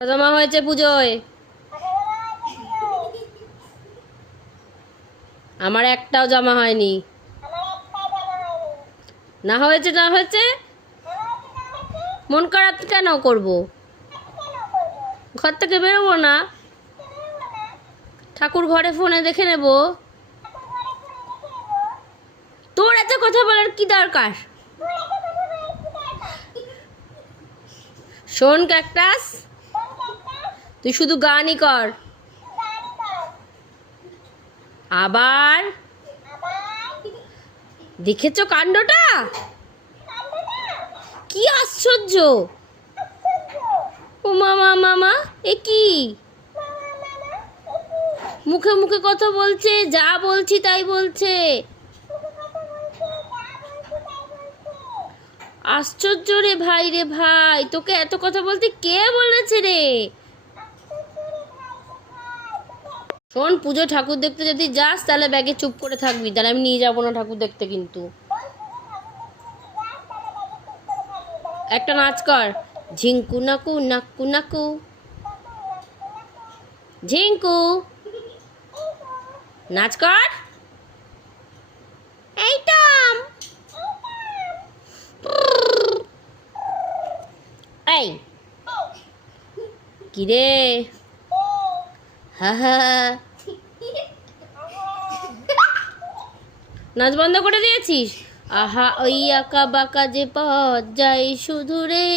জামা হয়েছে পুজোয়? আমার একটাও জামা হয়নি। না হয়েছে না হয়েছে মন খারাপ কেন করব? ঘর থেকে বেরোবো না। ঠাকুর ঘরে ফোনে দেখে নেব। তোর এত কথা বলার কি দরকার? শোন ক্যাকটাস, তুই শুধু গানই কর। আবার দেখেছো কাণ্ডটা? কি আশ্চর্য! ও মামা মামা, এ কি? মুখে মুখে কথা বলছে, যা বলছি তাই বলছে। আশ্চর্য রে ভাই, রে ভাই, তোকে এত কথা বলতে কে বলেছে রে? শোন, পুজো ঠাকুর দেখতে যদি যাস তাহলে ব্যাগে চুপ করে থাকবি, তাহলে আমি নিয়ে যাবো না ঠাকুর দেখতে। কিন্তু একটা নাচ কর। ঝিঙ্কু নাকু নাকু নাকু, ঝিঙ্কু নাচ কর। এই টম, এই কি রে? হা হা, নাচ বন্ধ করে দিয়েছিস? আহা ওই আঁকা বাঁকা যে পথ যাই শুধু রে।